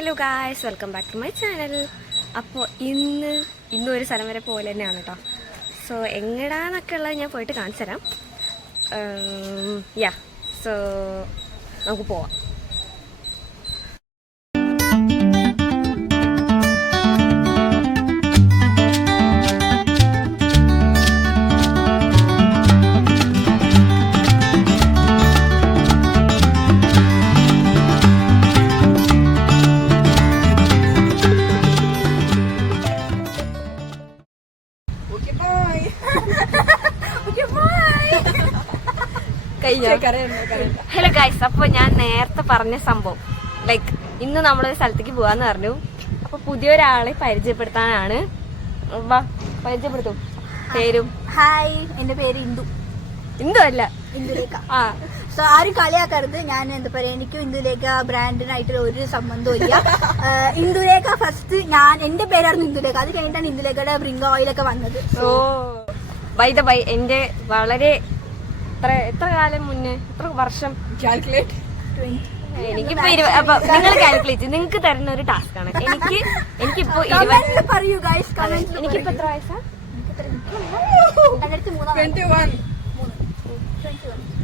Hello guys, welcome back to my channel. അപ്പോൾ ഇന്നും ഒരു സ്ഥലം വരെ പോലെ തന്നെയാണ് കേട്ടോ. സോ എങ്ങടാന്നൊക്കെ ഉള്ളത് ഞാൻ പോയിട്ട് കാണിച്ചു തരാം. സോ നമുക്ക് പോവാം. ഹലോ ഗൈസ്, അപ്പോൾ ഞാൻ നേരത്തെ പറഞ്ഞ സംഭവം ലൈക്ക് ഇന്ന് നമ്മളൊരു സ്ഥലത്തേക്ക് പോവാന്ന് പറഞ്ഞു. അപ്പൊ പുതിയൊരാളെ പരിചയപ്പെടുത്താനാണ്. പരിചയപ്പെടുത്തും. പേരും? ഹായ്, എന്റെ പേര് ഇന്ദു. ഇന്ദു അല്ല, ഇന്ദുലേഖ. സോ ആരും കളിയാക്കരുത്. ഞാൻ എന്താ പറയാ, എനിക്കും ഇന്ദുലേഖ ബ്രാൻഡിനായിട്ടുള്ള ഒരു സംബന്ധവും ഇല്ല. ഇന്ദുലേഖ ഫസ്റ്റ് എന്റെ പേരായിരുന്നു ഇന്ദുലേഖ. അത് കഴിഞ്ഞിട്ടാണ് ഇന്ദുലേഖയുടെ ബ്രിങ്ക് ഓയിലൊക്കെ വന്നത്. ഓ ബൈ ദ ബൈ, എന്റെ വളരെ എത്ര കാലം മുന്നേ, എത്ര വർഷം കാൽക്കുലേറ്റ്, എനിക്കിപ്പോ അപ്പൊ നിങ്ങൾ കാൽക്കുലേറ്റ്, നിങ്ങൾക്ക് തരുന്ന ഒരു ടാസ്ക് ആണ്. എനിക്കിപ്പോ പറയൂ ഗൈസ്, എനിക്കിപ്പോ എത്ര വയസ്സാ?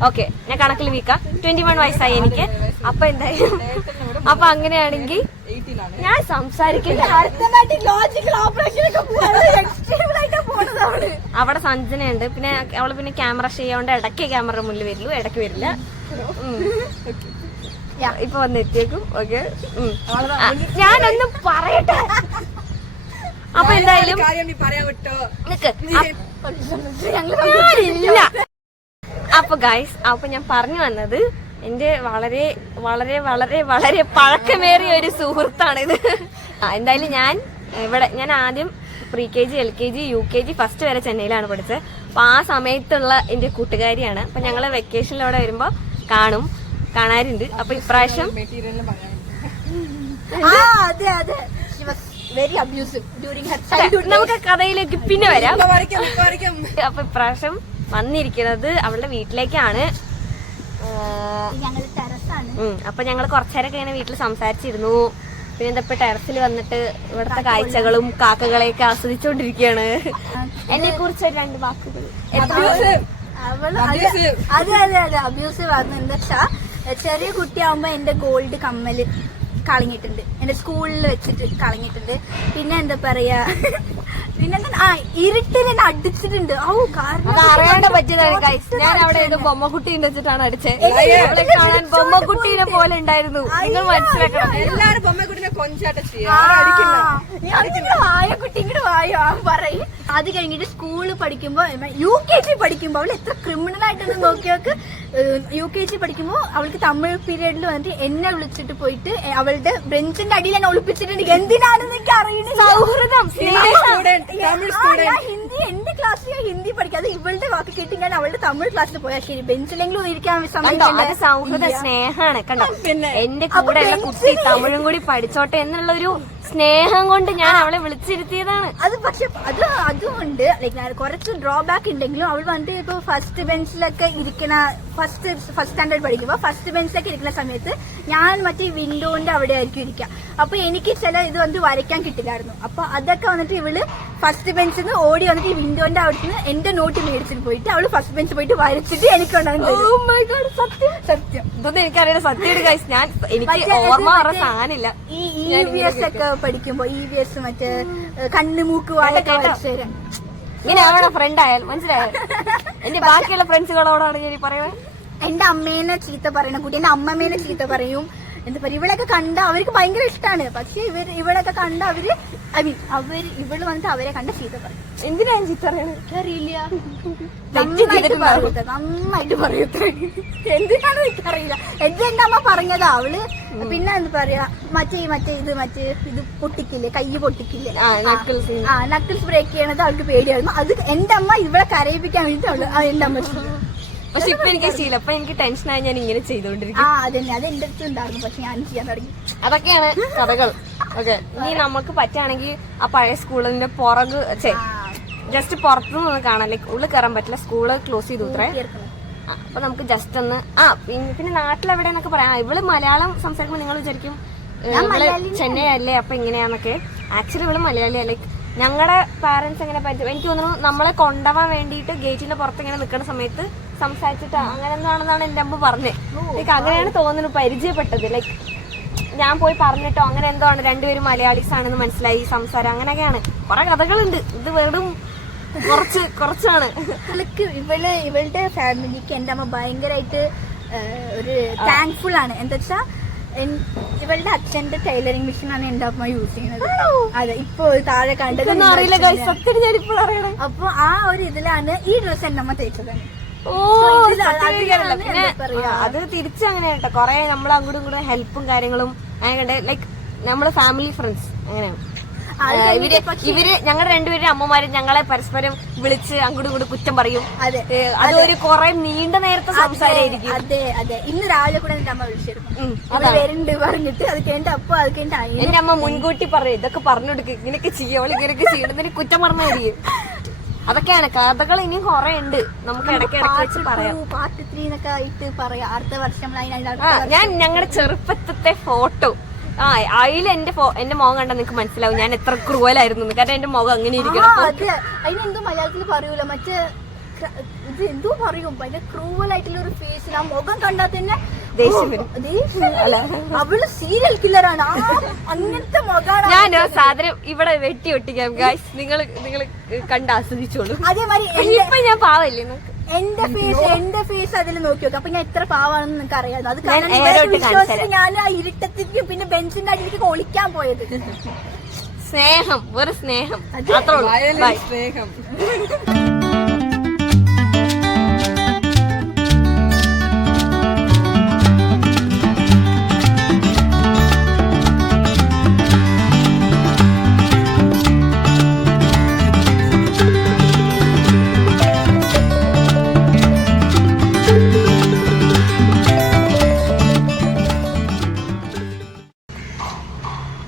ഓക്കെ, ഞാൻ കണക്കിൽ വീക്കാം. 21 വയസ്സായി എനിക്ക്. അപ്പൊ എന്തായാലും അപ്പൊ അങ്ങനെയാണെങ്കിൽ ഞാൻ സംസാരിക്കില്ല. അവിടെ സഞ്ജനയുണ്ട്. പിന്നെ അവള് പിന്നെ ക്യാമറ ചെയ്യാണ്ട് ഇടയ്ക്ക് ക്യാമറ മുന്നിൽ വരുള്ളൂ, ഇടയ്ക്ക് വരില്ല. ഇപ്പൊ വന്നെത്തിയേക്കും. ഓക്കെ, ഞാനൊന്നും പറയട്ടെ. അപ്പൊ എന്തായാലും അപ്പൊ ഗൈസ്, അപ്പൊ ഞാൻ പറഞ്ഞു വന്നത് എന്റെ വളരെ വളരെ വളരെ വളരെ പഴക്കമേറിയ ഒരു സുഹൃത്താണിത്. എന്തായാലും ഞാൻ ആദ്യം pre-KG, LKG, UKG ഫസ്റ്റ് വരെ ചെന്നൈയിലാണ് പഠിച്ചത്. അപ്പൊ ആ സമയത്തുള്ള എന്റെ കൂട്ടുകാരിയാണ്. അപ്പൊ ഞങ്ങള് വെക്കേഷനിൽ അവിടെ വരുമ്പോ കാണാറുണ്ട്. അപ്പൊ ഇപ്രാവശ്യം നമുക്ക് കഥയിലേക്ക് പിന്നെ വരാം. അപ്പൊ ഇപ്രാവശ്യം വന്നിരിക്കുന്നത് അവളുടെ വീട്ടിലേക്കാണ്. അപ്പൊ ഞങ്ങള് കുറച്ചേരൊക്കെ ഇങ്ങനെ വീട്ടിൽ സംസാരിച്ചിരുന്നു. പിന്നെ എന്താ ടെറസിൽ വന്നിട്ട് ഇവിടുത്തെ കാഴ്ചകളും കാക്കകളെയൊക്കെ ആസ്വദിച്ചോണ്ടിരിക്കുകയാണ്. എന്നെ കുറിച്ച് രണ്ട് വാക്കുകൾ. അതെ അബ്യൂസീവ് ആയിരുന്നു. എന്താ വെച്ചാ, ചെറിയ കുട്ടിയാവുമ്പോ എന്റെ ഗോൾഡ് കമ്മല് കളഞ്ഞിട്ടുണ്ട്, എന്റെ സ്കൂളിൽ വെച്ചിട്ട് കളഞ്ഞിട്ടുണ്ട്. പിന്നെ എന്താ പറയാ, ഇരുട്ടിൽ എന്നെ അടിച്ചിട്ടുണ്ട്. അറിയാണ്ട് പറ്റിയതാണ് ഗൈസ്. ഞാൻ അവിടെ ബൊമ്മക്കുട്ടീനെ വെച്ചിട്ടാണ് അടിച്ചത്. അവളെ കാണാൻ ബൊമ്മക്കുട്ടീനെ പോലെ ഉണ്ടായിരുന്നു. നിങ്ങൾ മനസ്സിലാക്കണം. എല്ലാരും ബൊമ്മക്കുട്ടീനെ കൊഞ്ചാട്ട കുട്ടി ഇങ്ങോട്ട് വായോ പറയും. അത് കഴിഞ്ഞിട്ട് സ്കൂളിൽ പഠിക്കുമ്പോ UKG പഠിക്കുമ്പോ അവൾ എത്ര ക്രിമിനൽ ആയിട്ടൊന്ന് നോക്കിയോക്ക്. UKG പഠിക്കുമ്പോ അവൾക്ക് തമിഴ് പീരീഡിൽ വന്നിട്ട് എന്നെ വിളിച്ചിട്ട് പോയിട്ട് അവളുടെ ബെഞ്ചിന്റെ അടിയിൽ എന്നെ ഒളിപ്പിച്ചിട്ടുണ്ട്. എന്തിനാണെന്ന് എനിക്ക് അറിയുന്നത്. സൗഹൃദം, ഹിന്ദി, എന്റെ ക്ലാസ്സിൽ ഞാൻ ഹിന്ദി പഠിക്കാതെ ഇവളുടെ വാക്ക് കേട്ട് ഞാൻ അവളുടെ തമിഴ് ക്ലാസ്സിൽ പോയാൽ ശരി, ബെഞ്ചിലെങ്കിലും ഇരിക്കാൻ സമയം. സൗഹൃദ സ്നേഹമാണ് കണ്ടോ. എന്റെ കൂടെ ഉള്ള കുട്ടി തമിഴും കൂടി പഠിച്ചോട്ടെ എന്നുള്ളൊരു സ്നേഹം കൊണ്ട് ഞാൻ അവളെ വിളിച്ചിരുത്തിയതാണ്. അത് പക്ഷെ അതുകൊണ്ട് ലൈക്ക് കുറച്ച് ഡ്രോബാക്ക് ഉണ്ടെങ്കിലും അവൾ വന്നിട്ട് ഇപ്പൊ ഫസ്റ്റ് ബെഞ്ചിലൊക്കെ ഇരിക്കണ, ഫസ്റ്റ് സ്റ്റാൻഡേർഡ് പഠിക്കുമ്പോ ഫസ്റ്റ് ബെഞ്ചിലൊക്കെ ഇരിക്കുന്ന സമയത്ത് ഞാൻ മറ്റേ വിൻഡോന്റെ അവിടെ ആയിരിക്കും ഇരിക്കുക. അപ്പൊ എനിക്ക് ചില ഇത് വന്നിട്ട് വരയ്ക്കാൻ കിട്ടില്ലായിരുന്നു. അപ്പൊ അതൊക്കെ വന്നിട്ട് ഇവള് ഫസ്റ്റ് ബെഞ്ചിൽ നിന്ന് ഓടി വന്നിട്ട് ഈ വിൻഡോന്റെ അവിടെ നിന്ന് എന്റെ നോട്ട് മേടിച്ചിട്ട് പോയിട്ട് അവള് ഫസ്റ്റ് ബെഞ്ച് പോയിട്ട് വരച്ചിട്ട് എനിക്കുണ്ടാകുന്നത്. സത്യം ഇതൊന്നും എനിക്കറിയാം. സത്യം ഗൈസ്, എനിക്ക് ഓർമ്മ പറഞ്ഞ സാധനമില്ല. ഈ EVS ഒക്കെ പഠിക്കുമ്പോ EVS മറ്റേ കണ്ണുമൂക്ക് വാഴൊക്കെ വരച്ചു തരാം. ഇങ്ങനെയാണോ ഫ്രണ്ട് ആയാലും? മനസ്സിലായോ? എന്റെ ബാക്കിയുള്ള ഫ്രണ്ട്സുകളോടാണ് ഞാൻ പറയുന്നത്. എന്റെ അമ്മേനെ ചീത്ത പറയണ കുട്ടി എന്റെ അമ്മമ്മേനെ ചീത്ത പറയും. എന്താ പറയാ, ഇവളൊക്കെ കണ്ട അവർക്ക് ഭയങ്കര ഇഷ്ടമാണ്. പക്ഷെ ഇവളൊക്കെ കണ്ട ഇവള് വന്നിട്ട് അവരെ കണ്ട ചീത്ത പറയും. എന്തിനാണ് ചീത്ത പറയണത്? അറിയില്ല, നന്നായിട്ട് പറയത്ത. എന്തിനാണ് എനിക്കറിയില്ല. എന്റെ അമ്മ പറഞ്ഞതാ. അവള് പിന്നെ എന്താ പറയാ, ഇത് പൊട്ടിക്കില്ലേ, കൈ പൊട്ടിക്കില്ലേ, നക്കിൾസ് ബ്രേക്ക് ചെയ്യണത് അവൾക്ക് പേടിയായിരുന്നു. അത് എന്റെ അമ്മ ഇവളെ കരയിപ്പിക്കാൻ വേണ്ടിട്ട് അവള് എന്റെ അമ്മ. പക്ഷെ ഇപ്പൊ എനിക്ക് ശീലം. അപ്പൊ എനിക്ക് ടെൻഷനായി ഞാൻ ഇങ്ങനെ ചെയ്തോണ്ടിരിക്കും. അതന്നെ, അത് എന്റെ അടുത്ത് ഉണ്ടായിരുന്നു. പക്ഷെ ഞാൻ ചെയ്യാൻ തുടങ്ങി. അതൊക്കെയാണ് കഥകൾ. ഓക്കെ, ഇനി നമുക്ക് പറ്റുകയാണെങ്കിൽ ആ പഴയ സ്കൂളിന്റെ പുറക് ജസ്റ്റ് പുറത്തുനിന്ന് കാണാൻ, ലൈക്ക് ഉള്ളിൽ കയറാൻ പറ്റില്ല, സ്കൂള് ക്ലോസ് ചെയ്തു ഇത്രേ. അപ്പൊ നമുക്ക് ജസ്റ്റ് ഒന്ന് പിന്നെ നാട്ടിലെവിടെയെന്നൊക്കെ പറയാം. ഇവള് മലയാളം സംസാരിക്കുമ്പോൾ നിങ്ങൾ വിചാരിക്കും ഇവള് ചെന്നൈ അല്ലേ അപ്പൊ ഇങ്ങനെയാന്നൊക്കെ. ആക്ച്വലി ഇവള് മലയാളി. ലൈക്ക് ഞങ്ങളുടെ പാരന്റ്സ് എങ്ങനെ പറ്റും എനിക്ക് തോന്നുന്നു, നമ്മളെ കൊണ്ടുപോകാൻ വേണ്ടിയിട്ട് ഗേറ്റിന്റെ പുറത്ത് ഇങ്ങനെ നിൽക്കുന്ന സമയത്ത് സംസാരിച്ചിട്ട് അങ്ങനെ എന്താണെന്നാണ് എന്റെ അമ്മ പറഞ്ഞത്. ലൈക്ക് അങ്ങനെയാണ് തോന്നുന്നു പരിചയപ്പെട്ടത്. ലൈക്ക് ഞാൻ പോയി പറഞ്ഞിട്ടോ അങ്ങനെ എന്തോ ആണ്, രണ്ടുപേരും മലയാളീസ് ആണെന്ന് മനസ്സിലായി, സംസാരം അങ്ങനെയൊക്കെയാണ്. കുറെ കഥകളുണ്ട്, ഇത് വെറും കുറച്ചാണ്. ഇവളുടെ ഫാമിലിക്ക് എന്റെ അമ്മ ഭയങ്കരമായിട്ട് ഒരു താങ്ക്ഫുൾ ആണ്. എന്താ വെച്ചാ ഇവളുടെ അച്ഛന്റെ ടൈലറിംഗ് മെഷീൻ ആണ് എന്റെ അമ്മ യൂസ് ചെയ്യുന്നത്. അതെ, ഇപ്പൊ താഴെ കണ്ടത് അപ്പൊ ആ ഒരു ഇതിലാണ് ഈ ഡ്രസ്സ് എന്റെ അമ്മ തേച്ചത്. അത് തിരിച്ചു അങ്ങനെ കേട്ടോ, കൊറേ നമ്മൾ അങ്ങോട്ടും ഇങ്ങോട്ടും ഹെൽപ്പും കാര്യങ്ങളും അങ്ങനെ. ലൈക്ക് നമ്മള് ഫാമിലി ഫ്രണ്ട്സ് അങ്ങനെയാണ്. ഇവര് ഞങ്ങളുടെ രണ്ടുപേരും അമ്മമാരും ഞങ്ങളെ പരസ്പരം വിളിച്ച് അങ്ങോട്ടും ഇങ്ങോട്ടും കുറ്റം പറയും. അതൊരു കൊറേ നീണ്ട നേരത്തെ സംസാരമായിരിക്കും. അതെ അതെ, ഇന്ന് രാവിലെ കൂടെ എന്റെ അമ്മ വിളിച്ചിരുന്നു വരുന്നുണ്ട് പറഞ്ഞിട്ട്. അത് കഴിഞ്ഞിട്ട് അപ്പൊ അത് കഴിഞ്ഞിട്ട് എന്റെ അമ്മ മുൻകൂട്ടി പറയും ഇതൊക്കെ പറഞ്ഞെടുക്ക്, ഇങ്ങനെയൊക്കെ ചെയ്യും, അവൾ ഇങ്ങനെയൊക്കെ ചെയ്യണമെന്ന് കുറ്റം പറഞ്ഞായിരിക്കും. അതൊക്കെയാണ് കഥകൾ. ഇനിയും കുറെ ഉണ്ട്, നമുക്ക് ഇടയ്ക്ക് വെച്ച് പറയാം. പാർട്ട് 3 എന്നൊക്കെ ആയിട്ട് പറയാം അടുത്ത വർഷം. ഞാൻ ഞങ്ങളുടെ ചെറുപ്പത്തെ ഫോട്ടോ അതിൽ എന്റെ മുഖം കണ്ടാൽ നിങ്ങക്ക് മനസ്സിലാവും ഞാൻ എത്ര ക്രൂവലായിരുന്നു. കാരണം എന്റെ മുഖം അങ്ങനെ ഇരിക്കണം. അതിനെന്തോ മലയാളത്തിൽ പറയൂല, മറ്റേ ഇത് എന്തോ പറയും, ഭയങ്കര ക്രൂവൽ ആയിട്ടുള്ള ഒരു ഫേസ്. ആ മുഖം കണ്ടാൽ തന്നെ അവള് സീരിയൽ കില്ലറാണ്. അങ്ങനത്തെ മുഖമാണ്. ഞാൻ സാധനം ഇവിടെ വെട്ടി ഒട്ടിക്കാം ഗൈസ്, നിങ്ങൾ കണ്ട് ആസ്വദിച്ചോളൂ. അതേമാതിരി ഇപ്പൊ ഞാൻ പാവല്ലേ എന്റെ ഫേസ് അതിൽ നോക്കി നോക്കാം. അപ്പൊ ഞാൻ എത്ര പാവാണെന്ന് നിങ്ങൾക്ക് അറിയാം. അത് കാരണം ഞാൻ ആ ഇരുട്ടത്തേക്ക് പിന്നെ ബെഞ്ചിന്റെ അടിയിലേക്ക് ഒളിക്കാൻ പോയത്. സ്നേഹം, ഒരു സ്നേഹം അത്രേ സ്നേഹം.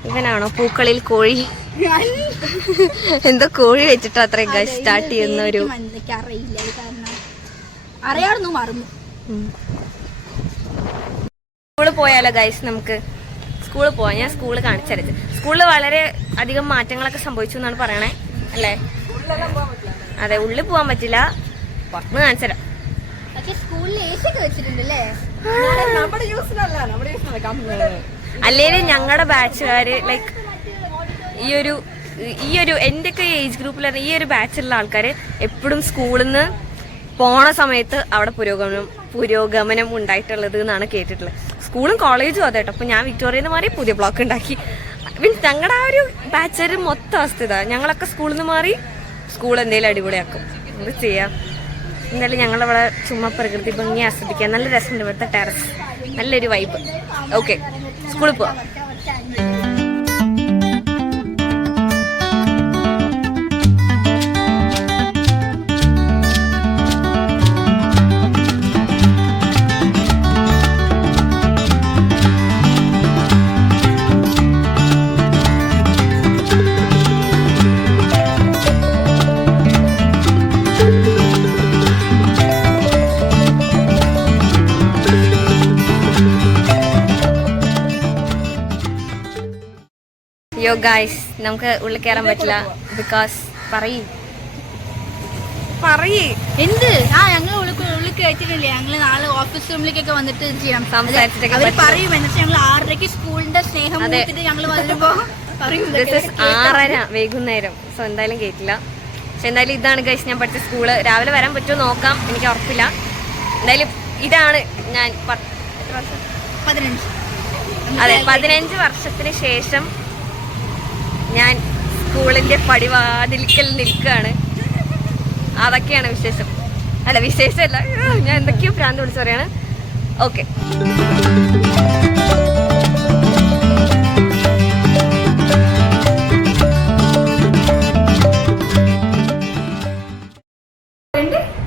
ഇവനാണോ പൂക്കളിൽ കോഴി? എന്തോ കോഴി വെച്ചിട്ട് അത്രയും സ്റ്റാർട്ട് ചെയ്യുന്ന ഒരു അറിയാവുന്നു മറന്നു. സ്കൂളിൽ പോയാലോ ഗൈസ്? നമുക്ക് സ്കൂളിൽ പോവാം. ഞാൻ സ്കൂള് കാണിച്ചത്. സ്കൂളിൽ വളരെ അധികം മാറ്റങ്ങളൊക്കെ സംഭവിച്ചു എന്നാണ് പറയണേ, അല്ലേ? അതെ, ഉള്ളിൽ പോവാൻ പറ്റില്ല, പുറത്തുനിന്ന് കാണിച്ചുതരാം. അല്ലേലും ഞങ്ങളുടെ ബാച്ചുകാര് ലൈക്ക് ഈ ഒരു എന്റെയൊക്കെ ഏജ് ഗ്രൂപ്പിൽ ഈ ഒരു ബാച്ചിലുള്ള ആൾക്കാര് എപ്പോഴും സ്കൂളിൽ നിന്ന് പോണ സമയത്ത് അവിടെ പുരോഗമനം ഉണ്ടായിട്ടുള്ളത് എന്നാണ് കേട്ടിട്ടുള്ളത്. സ്കൂളും കോളേജും അതെ കേട്ടോ. അപ്പൊ ഞാൻ വിക്ടോറിയയിൽ നിന്ന് മാറി പുതിയ ബ്ലോക്ക് ഉണ്ടാക്കി. മീൻസ് ഞങ്ങളുടെ ആ ഒരു ബാച്ചര് മൊത്തം അവസ്ഥ ഇതാ. ഞങ്ങളൊക്കെ സ്കൂളിൽ നിന്ന് മാറി സ്കൂൾ എന്തെങ്കിലും അടിപൊളിയാക്കും. എന്ത് ചെയ്യാം? എന്തായാലും ഞങ്ങളിവിടെ ചുമ്മാ പ്രകൃതി ഭംഗി ആസ്വദിക്കാം. നല്ല രസമുണ്ട് ഇവിടുത്തെ ടെറസ്, നല്ലൊരു വൈബ്. ഓക്കെ, സ്കൂളിൽ പോവാം. യോ ഗൈസ്, നമുക്ക് ഉള്ളിൽ കയറാൻ പറ്റില്ല. ബിക്കോസ് എന്ത് ഞങ്ങൾ ഉള്ളിൽ കയറ്റിട്ടില്ലേ. ഞങ്ങള് നാളെ ഓഫീസ് റൂമിലേക്കൊക്കെ വന്നിട്ട് ചെയ്യാം, സംസാരിച്ചിട്ടൊക്കെ പറയും. എന്നിട്ട് ഞങ്ങൾ 6:30 സ്കൂളിന്റെ സ്നേഹം ഞങ്ങൾ വരുമ്പോ പറയും 6:30 വൈകുന്നേരം. സോ എന്തായാലും കേട്ടില്ല. പക്ഷെ എന്തായാലും ഇതാണ് ഗൈസ് ഞാൻ പഠിച്ച സ്കൂള്. രാവിലെ വരാൻ പറ്റുമോ നോക്കാം, എനിക്ക് ഉറപ്പില്ല. എന്തായാലും ഇതാണ് ഞാൻ 15 വർഷത്തിന് ശേഷം ഞാൻ സ്കൂളിന്റെ പടിവാതിൽക്കൽ നിൽക്കുകയാണ്. അതൊക്കെയാണ് വിശേഷം. അല്ല, വിശേഷമല്ല, ഞാൻ എന്തൊക്കെയോ ഭ്രാന്ത് വിളിച്ചു പറയാണ്. ഓക്കെ,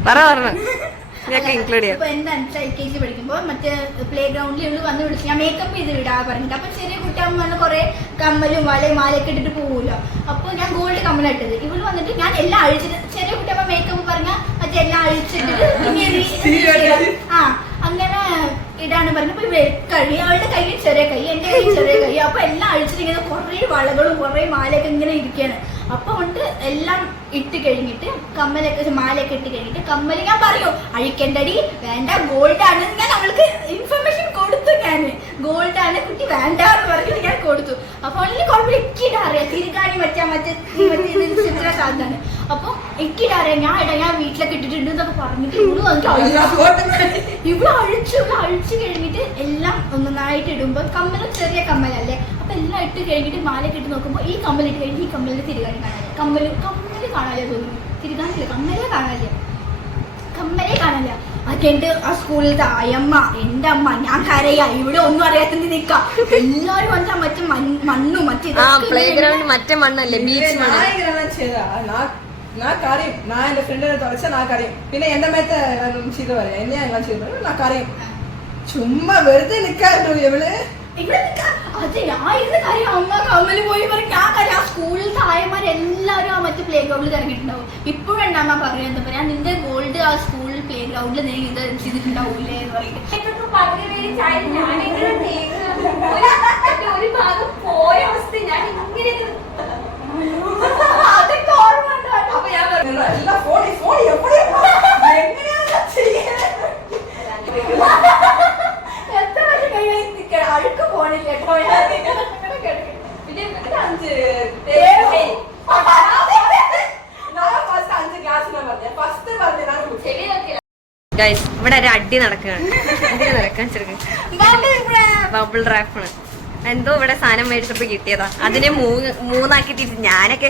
പറഞ്ഞു ഞങ്ങൾക്ക് ഇൻക്ലൂഡ് ചെയ്യാം. എന്താ LKG പഠിക്കുമ്പോ മറ്റേ പ്ലേ ഗ്രൗണ്ടിൽ ഇവള് വന്ന് വിളിച്ചു ഞാൻ മേക്കപ്പ് ചെയ്ത് വിടാ പറഞ്ഞിട്ട്. അപ്പൊ ചെറിയ കുട്ടിയാകുമ്പോൾ കുറെ കമ്മലും വലയും മാലയൊക്കെ ഇട്ടിട്ട് പോകൂലോ. അപ്പൊ ഞാൻ ഗോൾഡ് കമ്മലിട്ടത്. ഇവള് വന്നിട്ട് ഞാൻ എല്ലാം അഴിച്ചിട്ട്, ചെറിയ കുട്ടിയാകുമ്പോ മേക്കപ്പ് പറഞ്ഞാൽ മറ്റേ എല്ലാം അഴിച്ചിട്ട് അങ്ങനെ ഇടാണ് പറഞ്ഞപ്പോ കഴി അവളുടെ കയ്യിൽ ചെറിയ കൈ, എന്റെ കയ്യിൽ ചെറിയ കൈ. അപ്പൊ എല്ലാം അഴിച്ചിട്ട് ഇങ്ങനെ കുറെ വളകളും കുറെ മാലയൊക്കെ ഇങ്ങനെ ഇരിക്കുകയാണ്. അപ്പൊ കൊണ്ട് എല്ലാം ഇട്ട് കഴിഞ്ഞിട്ട് കമ്മലൊക്കെ മാലയൊക്കെ ഇട്ട് കഴിഞ്ഞിട്ട് കമ്മല് ഞാൻ പറയൂ അഴിക്കണ്ടടി വേണ്ട, ഗോൾഡ് ആണ്. ഞാൻ അവൾക്ക് ഇൻഫർമേഷൻ കൊടുത്തു. ഞാൻ ഗോൾഡ് ആണ് കുട്ടി വേണ്ട എന്ന് പറഞ്ഞിട്ട് ഞാൻ കൊടുത്തു. അപ്പൊ അവൾക്ക് കുഴപ്പമില്ല, എനിക്കിടറിയാം തിരികാണി മറ്റേ ചിത്ര സാധനമാണ്. അപ്പൊ എനിക്കിടറിയാം, ഞാൻ വീട്ടിലൊക്കെ ഇട്ടിട്ടുണ്ട് എന്നൊക്കെ പറഞ്ഞിട്ട് ഇവിടെ അഴിച്ചു കഴിഞ്ഞിട്ട് എല്ലാം ഒന്നായിട്ട് ഇടുമ്പോ കമ്മലും ചെറിയ കമ്മലല്ലേ. അപ്പൊ എല്ലാം ഇട്ട് കഴിഞ്ഞിട്ട് മാലയൊക്കെ ഇട്ട് നോക്കുമ്പോ ഈ കമ്മൽ ഇട്ട് കഴിഞ്ഞിട്ട് ഈ കമ്മലിന്റെ തിരികാണി കാണാനില്ല. കമ്മല് കാണാല്ലേ തോന്നുന്നു, തിരികാണില്ല, കമ്മലേ കാണില്ല. അതെന്റെ ആ സ്കൂളിലത്തെ അയമ്മ, എന്റെ അമ്മ, ഞാൻ കരയാ. ഇവിടെ ഒന്നും അറിയാത്തത് നിക്കാം. എല്ലാരും വന്നാ മറ്റേ മണ്ണും പ്ലേ ഗ്രൗണ്ട് മറ്റേ മണ്ണല്ലേ, ബീച്ച് മണ്ണ്. நான் காரியம் நான் என் ஃப்ரெண்ட் தொலைச்சா நான் காரியம் பின்ன என்ன மேத்த செய்து வரேன் என்ன எல்லாம் செய்து நான் காரியம் சும்மா வெறுതെ നിൽക്കാറുണ്ടോ ഇവള് ഇവിടെ അത് ഞാൻ ഇരുന്ന് കാര്യം അമ്മ കമ്മല് പോയി പറയും. ഞാൻ കാര്യം ആ സ്കൂളിലത്തെ ആയമാരെല്ലാരും ആ മറ്റേ പ്ലേ ഗ്രൗണ്ടിൽ ഇറങ്ങിയിട്ടുണ്ടാവും. ഇപ്പോഴും അമ്മ പറയാം, എന്താ പറയാ, നിന്റെ ഗോൾഡ് ആ സ്കൂളിൽ പ്ലേ ഗ്രൗണ്ടിൽ നീ ഇത് ചെയ്തിട്ടുണ്ടാവൂലേ എന്ന് പറയും. ഒരു ഭാഗം പോയ അവസ്ഥ ഞാൻ ഇങ്ങനെ അതൊക്കെ ഓർമ്മ ഉണ്ടോ? അപ്പൊ ഞാൻ പറഞ്ഞു എല്ലാം ഫോൺ എപ്പോഴും എത്ര വർഷം കഴിഞ്ഞ അഴുക്ക് പോണില്ല കേട്ടോ. പിന്നെ 5 ഗ്ലാസ് ഫസ്റ്റ് പറഞ്ഞു ഗൈസ് ഇവിടെ ഒരു അടി നടക്കുകയാണ്. എന്തിനാ നടക്കാൻ ചെറുക്കൻ ബബിൾ റാപ്പാണ്. എന്തോ ഇവിടെ സാധനം മേടിച്ചപ്പോ കിട്ടിയതാ. അതിനെ മൂന്നാക്കി തിരിച്ച് ഞാനൊക്കെ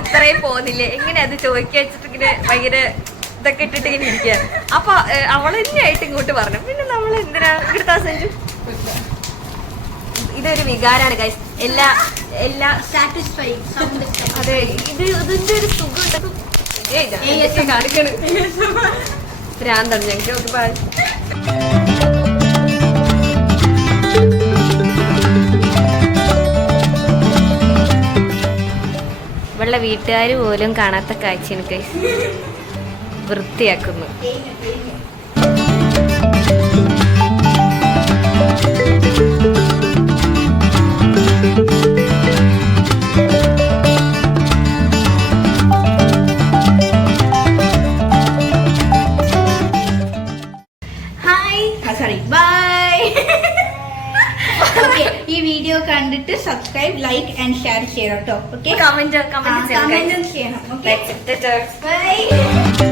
ഇത്രയും പോകുന്നില്ലേ, എങ്ങനെ അത് ചോദിക്കുക വെച്ചിട്ട് ഇങ്ങനെ ഭയങ്കര ഇതൊക്കെ ഇട്ടിട്ട് ഇങ്ങനെ ഇരിക്കുകയാണ്. അപ്പൊ അവൾ തന്നെയായിട്ട് ഇങ്ങോട്ട് പറഞ്ഞു. പിന്നെ നമ്മൾ എന്തിനാ ഇവിടുത്തെ സെഞ്ചു, ഇതൊരു വികാരാണ് ഗൈസ്. എല്ലാ സാറ്റിസ്ഫൈ അതെ, ഇതിന്റെ ഒരു സുഖം കാണിക്കണ്. ഭ്രാന്താണ് ഞങ്ങൾക്ക്. ബൈ. ഇവളുടെ വീട്ടുകാർ പോലും കാണാത്ത കാഴ്ചയാണ് ഗൈസ്. വൃത്തിയാക്കുന്നു. ഈ വീഡിയോ കണ്ടിട്ട് സബ്സ്ക്രൈബ്, ലൈക്ക് ആൻഡ് ഷെയർ ചെയ്യണം കേട്ടോ. ഓക്കെ, കമന്റ് കമന്റ് ചെയ്യണം. Okay, by.